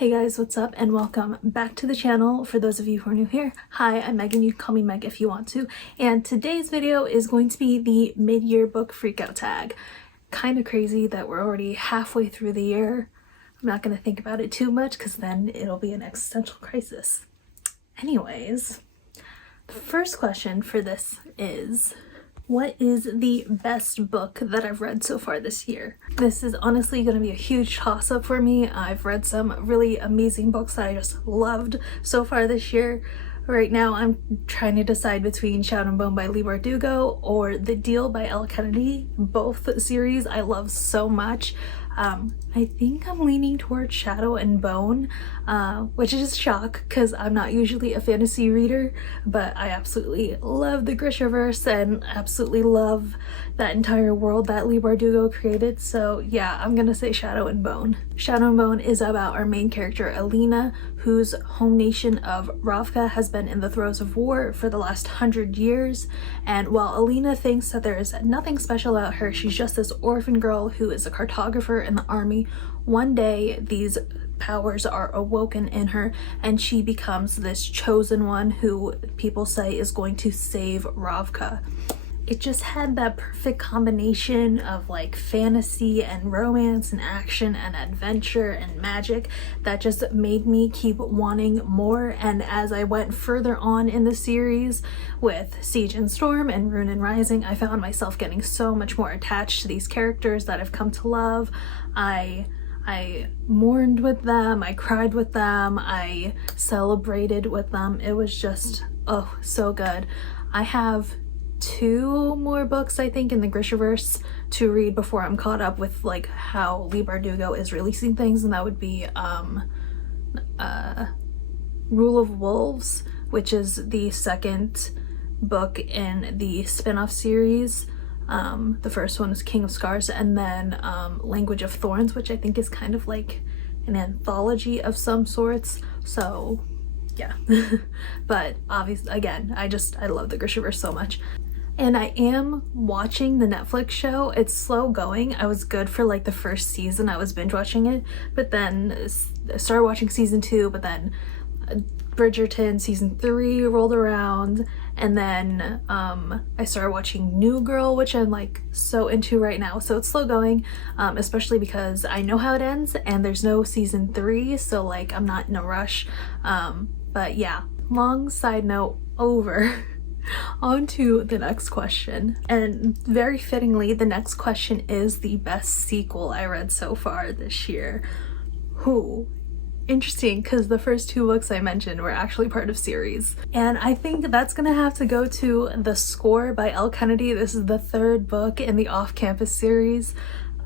Hey guys, what's up and welcome back to the channel. For those of you who are new here, hi, I'm Megan. You can call me Meg if you want to. And today's video is going to be the mid-year book freakout tag. Kind of crazy that we're already halfway through the year. I'm not going to think about it too much because then it'll be an existential crisis. Anyways, the first question for this is, what is the best book that I've read so far this year? This is honestly going to be a huge toss-up for me. I've read some really amazing books that I just loved so far this year. Right now I'm trying to decide between Shadow and Bone by Leigh Bardugo or The Deal by Elle Kennedy. Both series I love so much. I think I'm leaning towards Shadow and Bone, which is a shock because I'm not usually a fantasy reader, but I absolutely love the Grishaverse and absolutely love that entire world that Leigh Bardugo created. So yeah, I'm gonna say Shadow and Bone. Shadow and Bone is about our main character Alina, whose home nation of Ravka has been in the throes of war for the last 100 years. And while Alina thinks that there is nothing special about her, she's just this orphan girl who is a cartographer in the army. One day these powers are awoken in her and she becomes this chosen one who people say is going to save Ravka. It just had that perfect combination of like fantasy and romance and action and adventure and magic that just made me keep wanting more. And as I went further on in the series with Siege and Storm and Rune and Rising, I found myself getting so much more attached to these characters that I've come to love. I mourned with them, I cried with them, I celebrated with them. It was just, oh, so good. I have 2 more books I think in the Grishaverse to read before I'm caught up with like how Leigh Bardugo is releasing things, and that would be Rule of Wolves, which is the second book in the spin-off series. The first one is King of Scars, and then Language of Thorns, which I think is kind of like an anthology of some sorts. So yeah. But obviously, again, I love the Grishaverse so much. And I am watching the Netflix show. It's slow going. I was good for like the first season. I was binge watching it, but then I started watching season 2, but then Bridgerton season 3 rolled around, and then I started watching New Girl, which I'm like so into right now. So it's slow going, especially because I know how it ends and there's no season 3, so like I'm not in a rush. But yeah, long side note over. On to the next question, and very fittingly the next question is the best sequel I read so far this year. Interesting, because the first 2 books I mentioned were actually part of series, and I think that's gonna have to go to The Score by Elle Kennedy. This is the 3rd book in the off-campus series.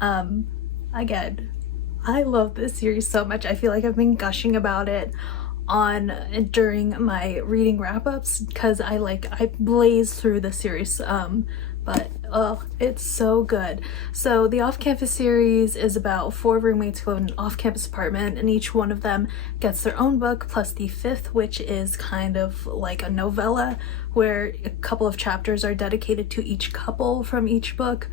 Again, I love this series so much. I feel like I've been gushing about it during my reading wrap-ups because I blaze through the series, but oh, it's so good. So the off-campus series is about 4 roommates who live in an off-campus apartment, and each one of them gets their own book, plus the 5th, which is kind of like a novella where a couple of chapters are dedicated to each couple from each book.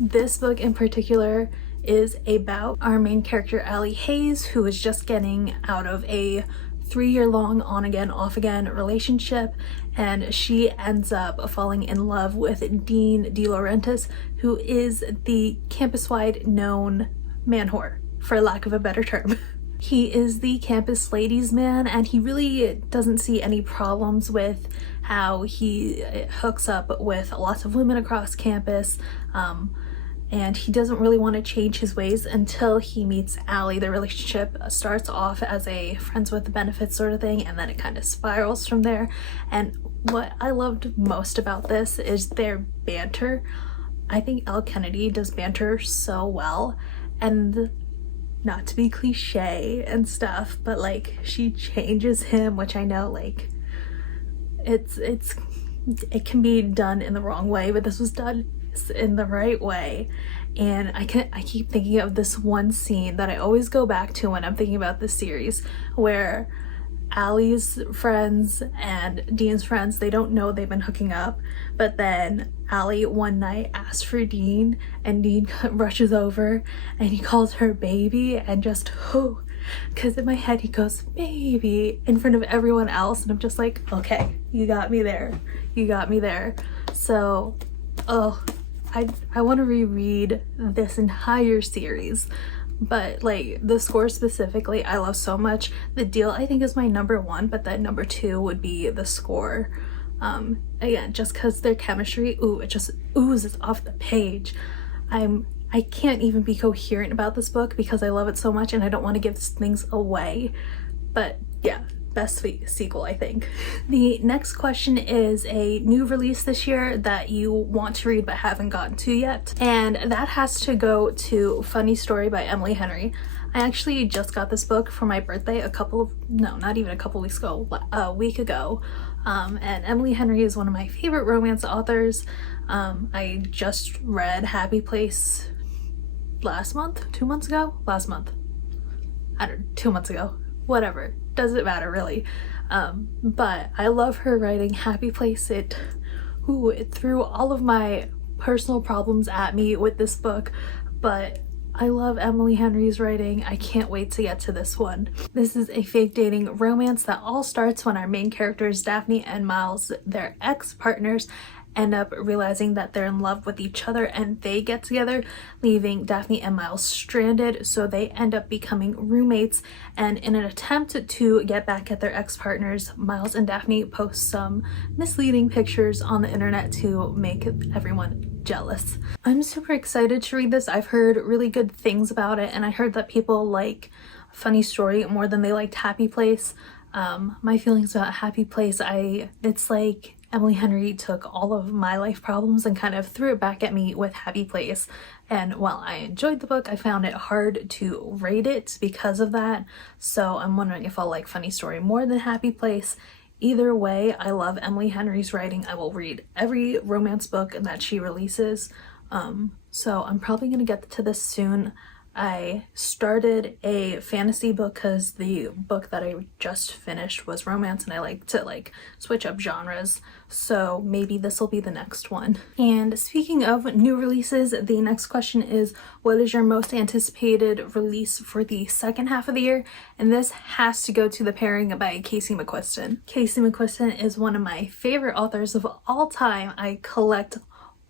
This book in particular is about our main character Allie Hayes, who is just getting out of a 3-year-long on-again, off-again relationship, and she ends up falling in love with Dean De Laurentiis, who is the campus-wide known man whore, for lack of a better term. He is the campus ladies man, and he really doesn't see any problems with how he hooks up with lots of women across campus. And he doesn't really want to change his ways until he meets Allie. The relationship starts off as a friends with benefits sort of thing, and then it kind of spirals from there. And what I loved most about this is their banter. I think Elle Kennedy does banter so well, and not to be cliche and stuff, but like she changes him, which I know like it can be done in the wrong way, but this was done in the right way. And I keep thinking of this one scene that I always go back to when I'm thinking about this series, where Allie's friends and Dean's friends, they don't know they've been hooking up, but then Allie one night asks for Dean, and Dean rushes over and he calls her baby, and just because in my head he goes, maybe, in front of everyone else, and I'm just like, okay, you got me there. You got me there. So, oh, I want to reread this entire series. But like the score specifically, I love so much. The Deal, I think, is my number one, but then number two would be the score. Again, just because their chemistry, ooh, it just oozes off the page. I can't even be coherent about this book because I love it so much and I don't want to give things away. But yeah, best sequel, I think. The next question is a new release this year that you want to read but haven't gotten to yet, and that has to go to Funny Story by Emily Henry. I actually just got this book for my birthday not even a couple weeks ago, a week ago. And Emily Henry is one of my favorite romance authors. I just read Happy Place last month, 2 months ago, last month, I don't know, 2 months ago, whatever, doesn't matter really. But I love her writing. Happy Place, it threw all of my personal problems at me with this book, but I love Emily Henry's writing. I can't wait to get to this one. This is a fake dating romance that all starts when our main characters, Daphne and Miles, their ex-partners, end up realizing that they're in love with each other and they get together, leaving Daphne and Miles stranded. So they end up becoming roommates, and in an attempt to get back at their ex-partners, Miles and Daphne post some misleading pictures on the internet to make everyone jealous. I'm super excited to read this. I've heard really good things about it, and I heard that people like Funny Story more than they liked Happy Place. My feelings about Happy Place, it's like Emily Henry took all of my life problems and kind of threw it back at me with Happy Place. And while I enjoyed the book, I found it hard to rate it because of that. So I'm wondering if I'll like Funny Story more than Happy Place. Either way, I love Emily Henry's writing. I will read every romance book that she releases. So I'm probably gonna get to this soon. I started a fantasy book because the book that I just finished was romance, and I like to switch up genres, so maybe this will be the next one. And speaking of new releases, the next question is, what is your most anticipated release for the second half of the year? And this has to go to The Pairing by Casey McQuiston. Casey McQuiston is one of my favorite authors of all time. I collect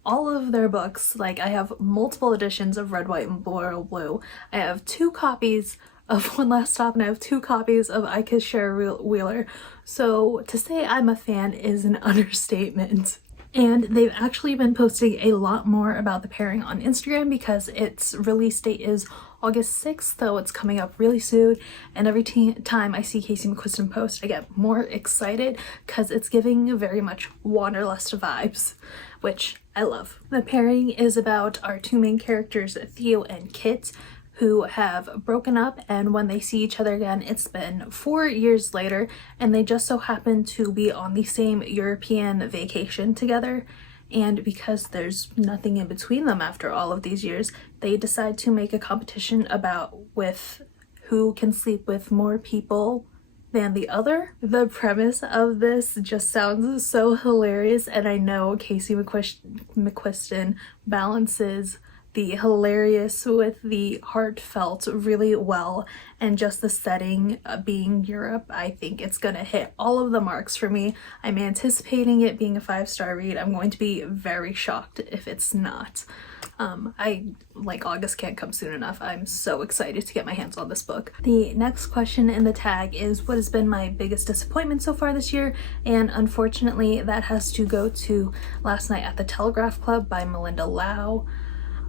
all of their books. Like, I have multiple editions of Red, White, and Royal Blue. I have 2 copies of One Last Stop, and I have 2 copies of I Kiss Shara Wheeler. So to say I'm a fan is an understatement. And they've actually been posting a lot more about The Pairing on Instagram because its release date is August 6th, though it's coming up really soon. And every time I see Casey McQuiston post, I get more excited because it's giving very much Wanderlust vibes, which I love. The Pairing is about our 2 main characters, Theo and Kit, who have broken up, and when they see each other again, it's been 4 years later, and they just so happen to be on the same European vacation together. And because there's nothing in between them after all of these years, they decide to make a competition with who can sleep with more people than the other. The premise of this just sounds so hilarious, and I know Casey McQuiston balances the hilarious with the heartfelt really well, and just the setting being Europe, I think it's gonna hit all of the marks for me. I'm anticipating it being a 5-star read. I'm going to be very shocked if it's not. August can't come soon enough. I'm so excited to get my hands on this book. The next question in the tag is, what has been my biggest disappointment so far this year? And unfortunately, that has to go to Last Night at the Telegraph Club by Malinda Lau.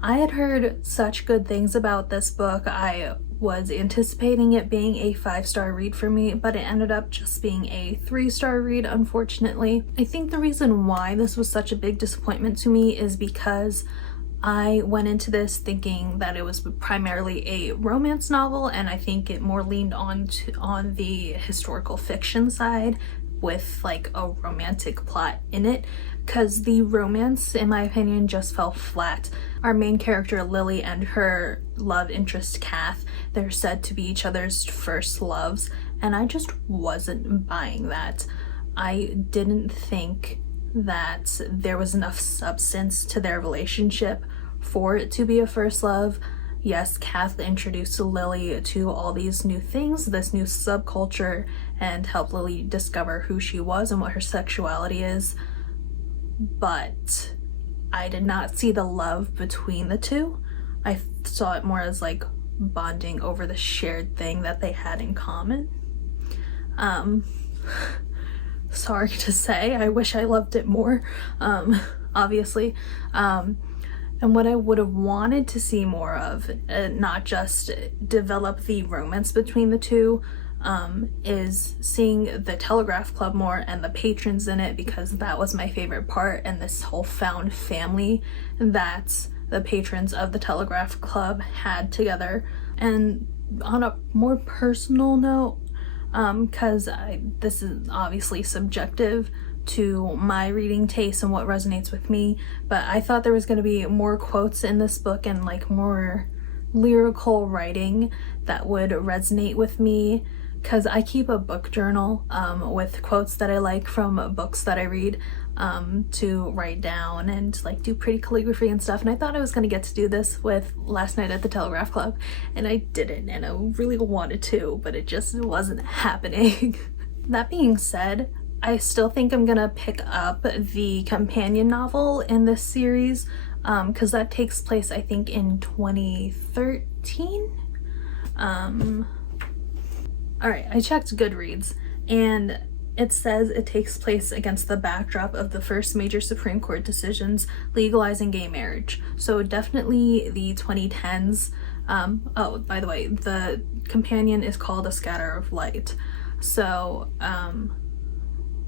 I had heard such good things about this book. I was anticipating it being a 5-star read for me, but it ended up just being a 3-star read, unfortunately. I think the reason why this was such a big disappointment to me is because I went into this thinking that it was primarily a romance novel, and I think it more leaned on the historical fiction side with like a romantic plot in it, because the romance, in my opinion, just fell flat. Our main character Lily and her love interest Kath, they're said to be each other's first loves, and I just wasn't buying that. I didn't think that there was enough substance to their relationship for it to be a first love. yes, Kath introduced Lily to all these new things, this new subculture, and helped Lily discover who she was and what her sexuality is, but I did not see the love between the two. I saw it more as like bonding over the shared thing that they had in common. Sorry to say, I wish I loved it more, obviously. And what I would have wanted to see more of, not just develop the romance between the two, is seeing the Telegraph Club more and the patrons in it, because that was my favorite part, and this whole found family that the patrons of the Telegraph Club had together. And on a more personal note, because this is obviously subjective to my reading taste and what resonates with me, but I thought there was going to be more quotes in this book and like more lyrical writing that would resonate with me, because I keep a book journal with quotes that I like from books that I read, to write down and like do pretty calligraphy and stuff. And I thought I was going to get to do this with Last Night at the Telegraph Club, and I didn't, and I really wanted to, but it just wasn't happening. That being said, I still think I'm gonna pick up the companion novel in this series, because that takes place, I think, in 2013. Alright, I checked Goodreads, and it says it takes place against the backdrop of the first major Supreme Court decisions legalizing gay marriage. So definitely the 2010s. Oh, by the way, the companion is called A Scatter of Light. So,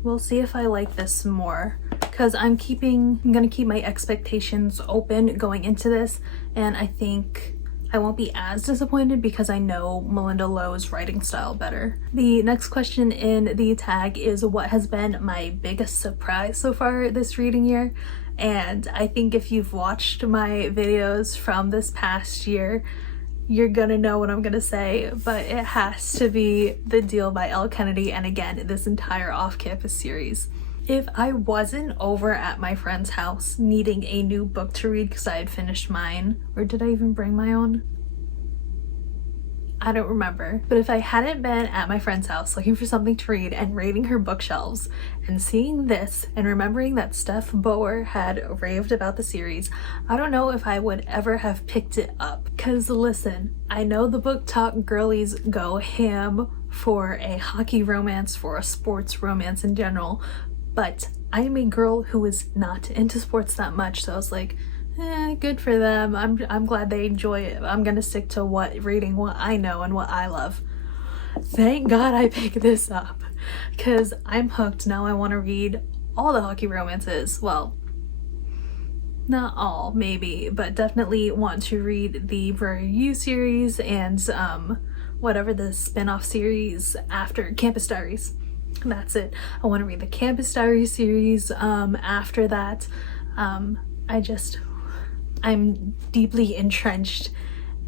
we'll see if I like this more, because I'm gonna keep my expectations open going into this, and I think I won't be as disappointed because I know Malinda Lo's writing style better. The next question in the tag is what has been my biggest surprise so far this reading year, and I think if you've watched my videos from this past year, you're gonna know what I'm gonna say, but it has to be The Deal by Elle Kennedy, and again, this entire off-campus series. If I wasn't over at my friend's house needing a new book to read because I had finished mine, or did I even bring my own? I don't remember. But if I hadn't been at my friend's house looking for something to read and raiding her bookshelves and seeing this and remembering that Steph Boer had raved about the series, I don't know if I would ever have picked it up. Cause listen, I know the book talk girlies go ham for a hockey romance, for a sports romance in general, but I am a girl who is not into sports that much, so I was like, good for them. I'm glad they enjoy it. I'm gonna stick to reading what I know and what I love. Thank God I picked this up, because I'm hooked now. I want to read all the hockey romances. Well, not all, maybe, but definitely want to read the Prairie U series and whatever the spin-off series after Campus Diaries. That's it. I want to read the Campus Diaries series after that. I'm deeply entrenched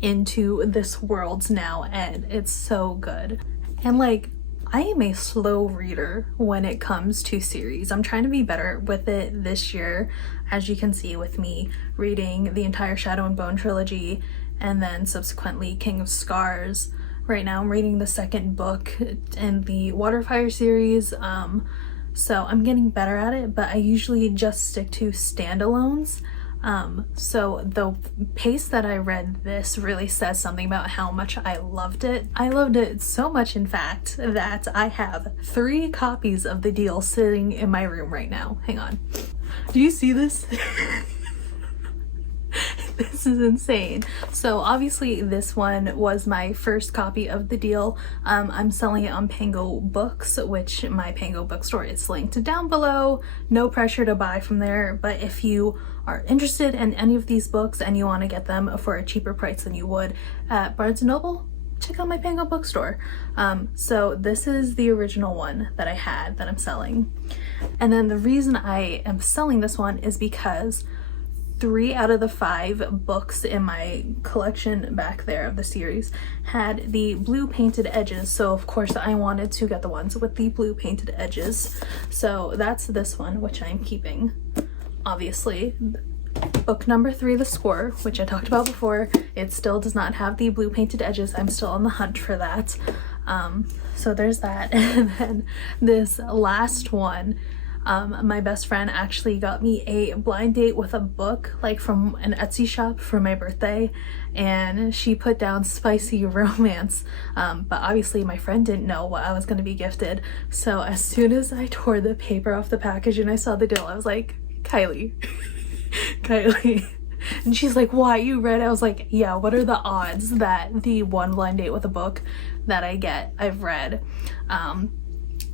into this world now, and it's so good. And like, I am a slow reader when it comes to series. I'm trying to be better with it this year, as you can see with me reading the entire Shadow and Bone trilogy and then subsequently King of Scars. Right now I'm reading the second book in the Waterfire series, so I'm getting better at it, but I usually just stick to standalones. So the pace that I read this really says something about how much I loved it. I loved it so much, in fact, that I have 3 copies of The Deal sitting in my room right now. Hang on. Do you see this? This is insane. So obviously this one was my first copy of The Deal. I'm selling it on Pango Books, which my Pango bookstore is linked down below. No pressure to buy from there, but if you are interested in any of these books and you want to get them for a cheaper price than you would at Barnes & Noble, check out my Pango bookstore. So this is the original one that I had that I'm selling. And then the reason I am selling this one is because 3 out of the 5 books in my collection back there of the series had the blue painted edges, so of course I wanted to get the ones with the blue painted edges. So that's this one, which I'm keeping, obviously. book number 3, The Score, which I talked about before. It still does not have the blue painted edges. I'm still on the hunt for that. So there's that. And then this last one, my best friend actually got me a blind date with a book, like from an Etsy shop for my birthday, and she put down spicy romance, but obviously my friend didn't know what I was going to be gifted. So as soon as I tore the paper off the package and I saw the deal, I was like, Kylie, Kylie. And she's like, why, you read? I was like, yeah, what are the odds that the one blind date with a book that I've read?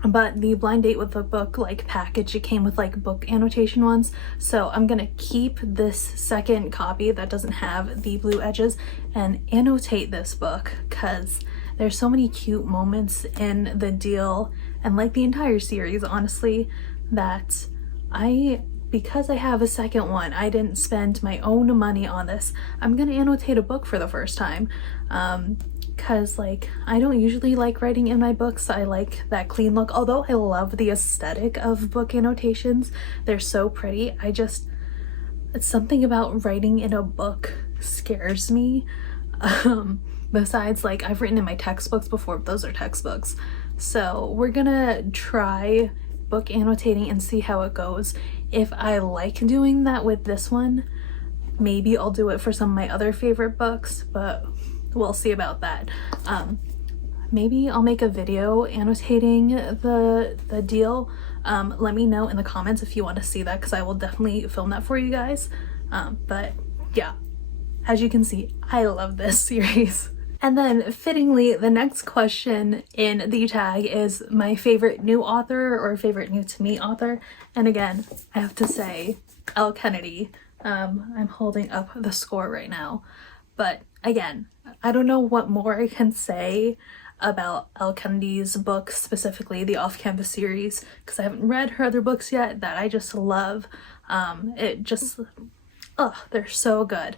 But the blind date with the book like package, it came with like book annotation ones, so I'm gonna keep this second copy that doesn't have the blue edges and annotate this book, because there's so many cute moments in the deal and like the entire series, honestly, that because I have a second one, I didn't spend my own money on this. I'm gonna annotate a book for the first time, because like I don't usually like writing in my books. I like that clean look, although I love the aesthetic of book annotations. They're so pretty. It's something about writing in a book scares me. Besides, like, I've written in my textbooks before, but those are textbooks. So we're gonna try book annotating and see how it goes. If I like doing that with this one, maybe I'll do it for some of my other favorite books, but we'll see about that. Maybe I'll make a video annotating the deal. Let me know in the comments if you want to see that, because I will definitely film that for you guys. But yeah, as you can see, I love this series. And then fittingly, the next question in the tag is my favorite new author or favorite new to me author. And again, I have to say Elle Kennedy. I'm holding up The Score right now. But again, I don't know what more I can say about Elle Kennedy's books, specifically the Off-Campus series, because I haven't read her other books yet that I just love. They're so good.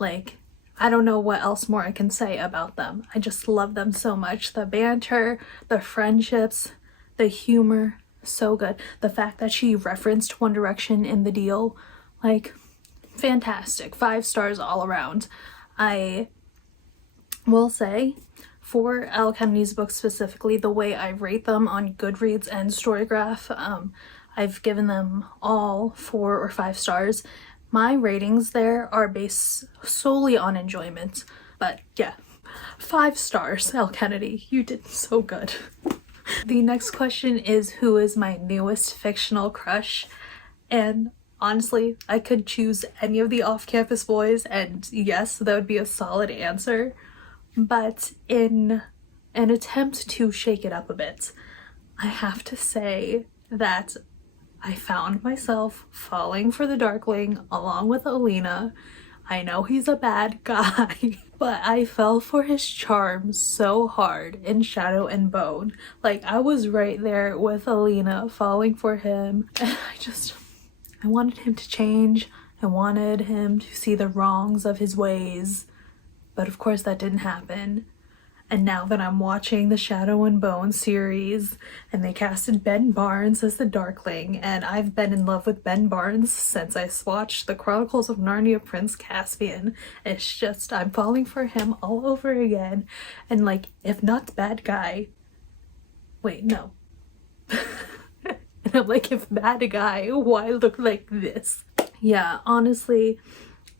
Like, I don't know what else more I can say about them. I just love them so much. The banter, the friendships, the humor, so good. The fact that she referenced One Direction in the deal, like, fantastic. 5 stars all around. I will say, for Elle Kennedy's books specifically, the way I rate them on Goodreads and Storygraph, I've given them all 4 or 5 stars. My ratings there are based solely on enjoyment, but yeah, 5 stars, Elle Kennedy, you did so good. The next question is, who is my newest fictional crush? And honestly, I could choose any of the off-campus boys, and yes, that would be a solid answer. But in an attempt to shake it up a bit, I have to say that I found myself falling for the Darkling along with Alina. I know he's a bad guy, but I fell for his charm so hard in Shadow and Bone. Like, I was right there with Alina falling for him, and I wanted him to change. I wanted him to see the wrongs of his ways, but of course that didn't happen. And now that I'm watching the Shadow and Bone series and they casted Ben Barnes as the Darkling, and I've been in love with Ben Barnes since I watched The Chronicles of Narnia Prince Caspian, it's just, I'm falling for him all over again. And like, if not bad guy, wait, no. And I'm like, if bad guy, why look like this? Yeah, honestly,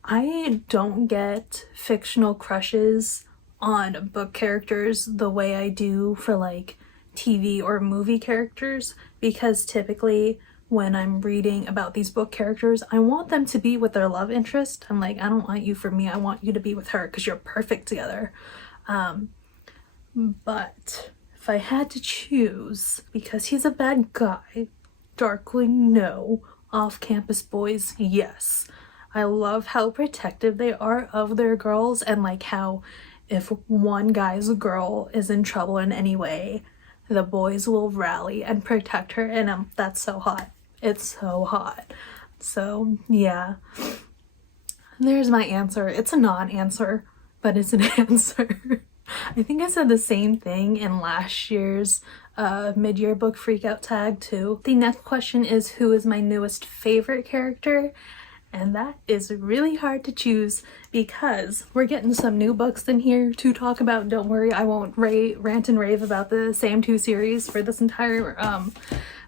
I don't get fictional crushes on book characters the way I do for like TV or movie characters, because typically when I'm reading about these book characters, I want them to be with their love interest. I'm like, I don't want you for me, I want you to be with her because you're perfect together. But if I had to choose, because he's a bad guy, Darkling no, off-campus boys yes. I love how protective they are of their girls, and like how if one guy's girl is in trouble in any way, the boys will rally and protect her, and that's so hot. It's so hot. So yeah, there's my answer. It's a non-answer, but it's an answer. I think I said the same thing in last year's mid-year book freakout tag too. The next question is, who is my newest favorite character? and that is really hard to choose because we're getting some new books in here to talk about. Don't worry, I won't rant and rave about the same 2 series for this entire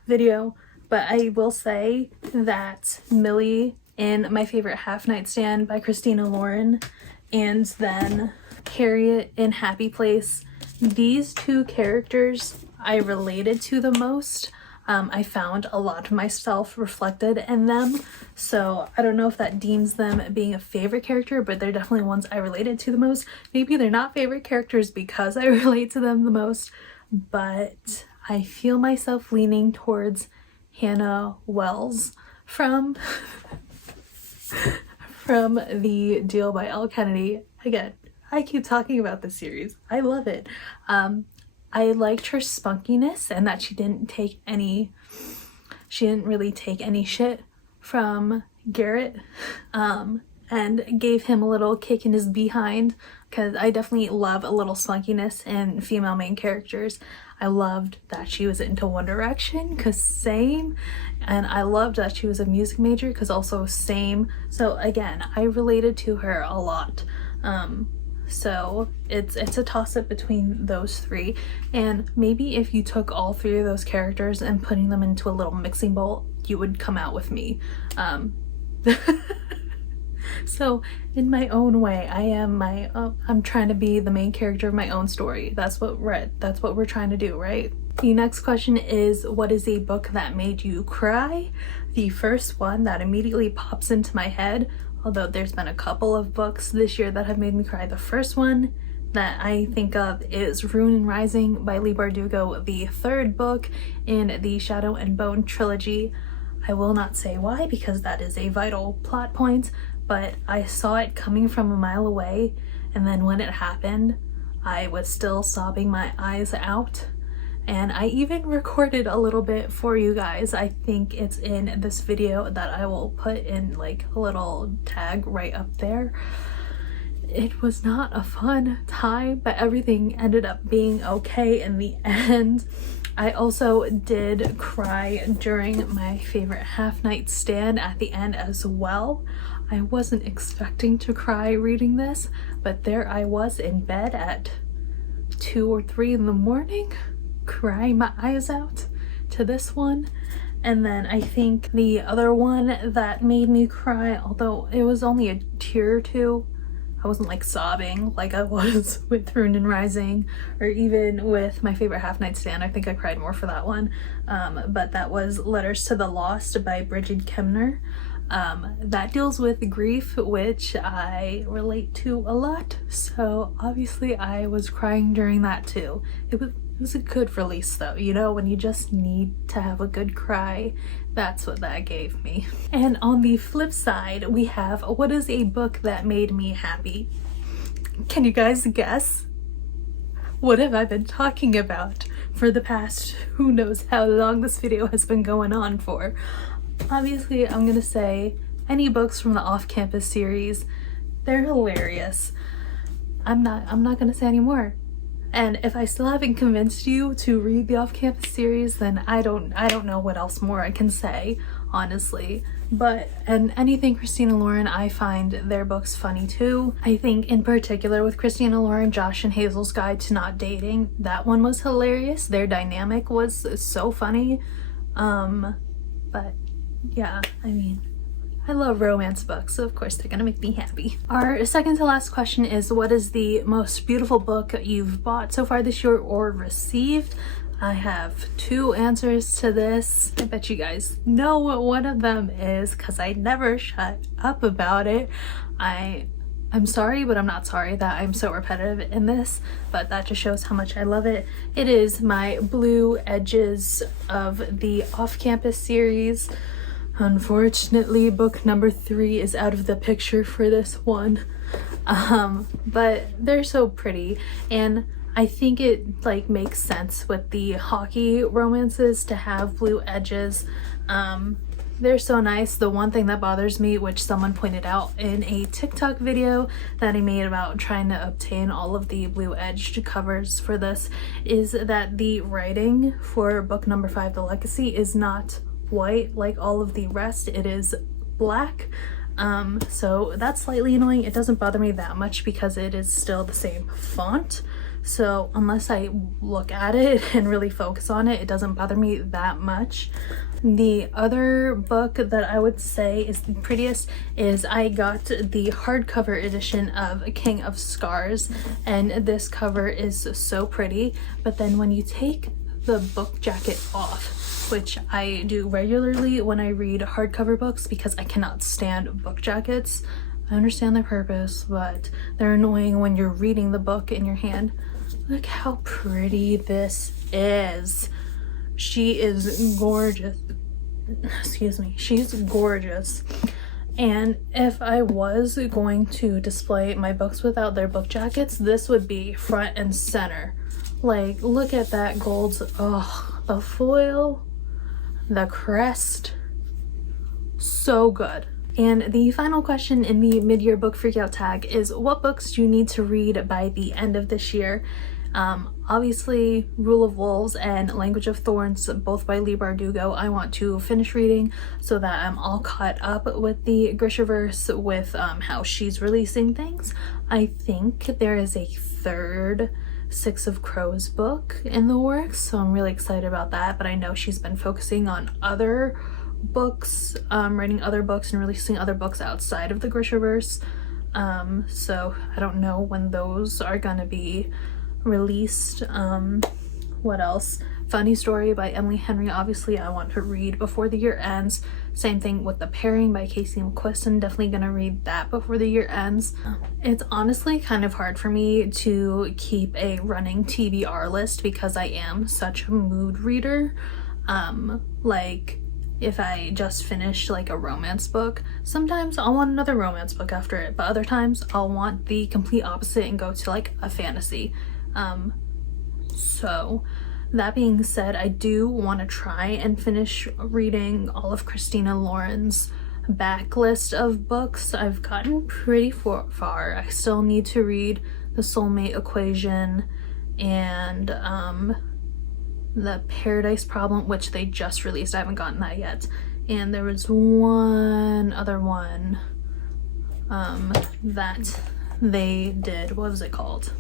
video, but I will say that Millie in My Favorite Half Nightstand by Christina Lauren, and then Harriet in Happy Place, these 2 characters I related to the most. I found a lot of myself reflected in them, so I don't know if that deems them being a favorite character, but they're definitely ones I related to the most. Maybe they're not favorite characters because I relate to them the most, but I feel myself leaning towards Hannah Wells from The Deal by Elle Kennedy. Again, I keep talking about this series. I love it. I liked her spunkiness and that she didn't really take any shit from Garrett, and gave him a little kick in his behind, because I definitely love a little spunkiness in female main characters. I loved that she was into One Direction, because same, and I loved that she was a music major, because also same. So again, I related to her a lot. So it's a toss-up between those 3, and maybe if you took all 3 of those characters and putting them into a little mixing bowl, you would come out with me. So in my own way, I am I'm trying to be the main character of my own story. That's what we're trying to do, right? The next question is, what is a book that made you cry? The first one that immediately pops into my head, although there's been a couple of books this year that have made me cry, the first one that I think of is Rune and Rising by Leigh Bardugo, the 3rd book in the Shadow and Bone trilogy. I will not say why, because that is a vital plot point, but I saw it coming from a mile away, and then when it happened, I was still sobbing my eyes out. And I even recorded a little bit for you guys. I think it's in this video that I will put in like a little tag right up there. It was not a fun time, but everything ended up being okay in the end. I also did cry during My Favorite Half Nightstand at the end as well. I wasn't expecting to cry reading this, but there I was in bed at 2 or 3 in the morning, crying my eyes out to this one. And then I think the other one that made me cry, although it was only a tear or 2, I wasn't like sobbing like I was with Rune and Rising, or even with My Favorite Half Nightstand. I think I cried more for that one, but that was Letters to the Lost by Brigid Kemmerer. That deals with grief, which I relate to a lot, so obviously I was crying during that too. It was a good release though, you know, when you just need to have a good cry. That's what that gave me. And on the flip side, we have, what is a book that made me happy? Can you guys guess? What have I been talking about for the past who knows how long this video has been going on for? Obviously, I'm gonna say any books from the Off-Campus series. They're hilarious. I'm not gonna say any more. And if I still haven't convinced you to read the Off-Campus series, then I don't know what else more I can say, honestly. And anything Christina Lauren, I find their books funny too. I think in particular with Christina Lauren, Josh and Hazel's Guide to Not Dating, that one was hilarious. Their dynamic was so funny. But yeah, I mean, I love romance books, so of course they're gonna make me happy. Our second to last question is, what is the most beautiful book you've bought so far this year or received? I have 2 answers to this. I bet you guys know what one of them is because I never shut up about it. I'm sorry, but I'm not sorry that I'm so repetitive in this, but that just shows how much I love it. It is my Blue Edges of the Off-Campus series. Unfortunately, book number 3 is out of the picture for this one, but they're so pretty, and I think it like makes sense with the hockey romances to have blue edges. They're so nice. The one thing that bothers me, which someone pointed out in a TikTok video that I made about trying to obtain all of the blue edged covers for this, is that the writing for book number 5, The Legacy, is not white like all of the rest. It is black. So that's slightly annoying. It doesn't bother me that much because it is still the same font. So unless I look at it and really focus on it, it doesn't bother me that much. The other book that I would say is the prettiest is I got the hardcover edition of King of Scars, and this cover is so pretty, but then when you take the book jacket off, which I do regularly when I read hardcover books because I cannot stand book jackets. I understand their purpose, but they're annoying when you're reading the book in your hand. Look how pretty this is. She is gorgeous. Excuse me. She's gorgeous. And if I was going to display my books without their book jackets, this would be front and center. Like, look at that gold. Oh, the foil, the crest. So good. And the final question in the mid-year book freakout tag is, what books do you need to read by the end of this year? Obviously Rule of Wolves and Language of Thorns, both by Leigh Bardugo, I want to finish reading so that I'm all caught up with the Grishaverse with how she's releasing things. I think there is a third Six of Crows book in the works, so I'm really excited about that, but I know she's been focusing on other books, writing other books and releasing other books outside of the Grishaverse, so I don't know when those are gonna be released. What else? Funny Story by Emily Henry, obviously I want to read before the year ends. Same thing with The Pairing by Casey McQuiston, definitely gonna read that before the year ends. It's honestly kind of hard for me to keep a running TBR list because I am such a mood reader. Like, if I just finish like a romance book, sometimes I'll want another romance book after it, but other times I'll want the complete opposite and go to like a fantasy. So that being said, I do want to try and finish reading all of Christina Lauren's backlist of books. I've gotten pretty far. I still need to read The Soulmate Equation and The Paradise Problem, which they just released. I haven't gotten that yet. And there was one other one that they did. What was it called?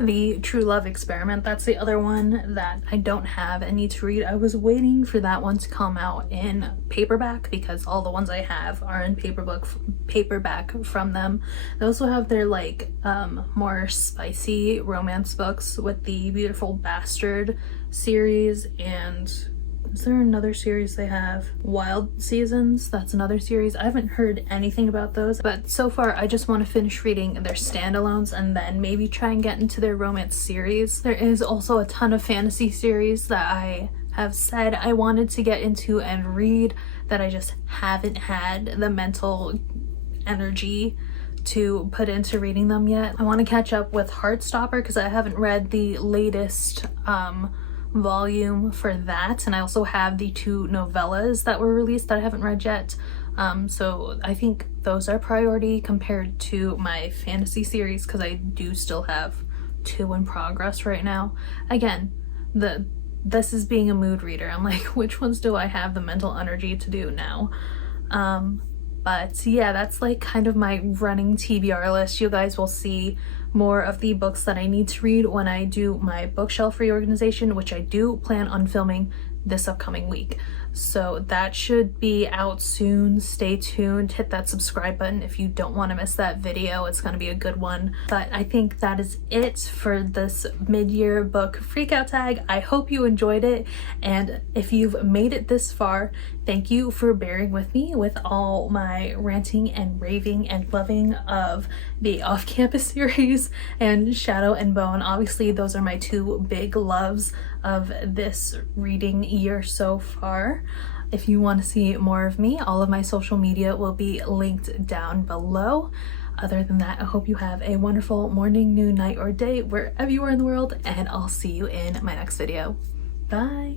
The True Love Experiment. That's the other one that I don't have and need to read. I was waiting for that one to come out in paperback because all the ones I have are in paperback from them. They also have their like more spicy romance books with the Beautiful Bastard series, and is there another series they have? Wild Seasons, that's another series. I haven't heard anything about those, but so far I just want to finish reading their standalones and then maybe try and get into their romance series. There is also a ton of fantasy series that I have said I wanted to get into and read that I just haven't had the mental energy to put into reading them yet. I want to catch up with Heartstopper because I haven't read the latest volume for that, and I also have the 2 novellas that were released that I haven't read yet, so I think those are priority compared to my fantasy series because I do still have 2 in progress right now. Again, this is being a mood reader. I'm like, which ones do I have the mental energy to do now? But yeah, that's like kind of my running TBR list. You guys will see more of the books that I need to read when I do my bookshelf reorganization, which I do plan on filming this upcoming week. So that should be out soon. Stay tuned. Hit that subscribe button if you don't want to miss that video. It's going to be a good one. But I think that is it for this mid-year book freakout tag. I hope you enjoyed it. And if you've made it this far, thank you for bearing with me with all my ranting and raving and loving of the off-campus series and Shadow and Bone. Obviously, those are my 2 big loves of this reading year so far. If you want to see more of me, all of my social media will be linked down below. Other than that, I hope you have a wonderful morning, noon, night, or day wherever you are in the world, and I'll see you in my next video. Bye!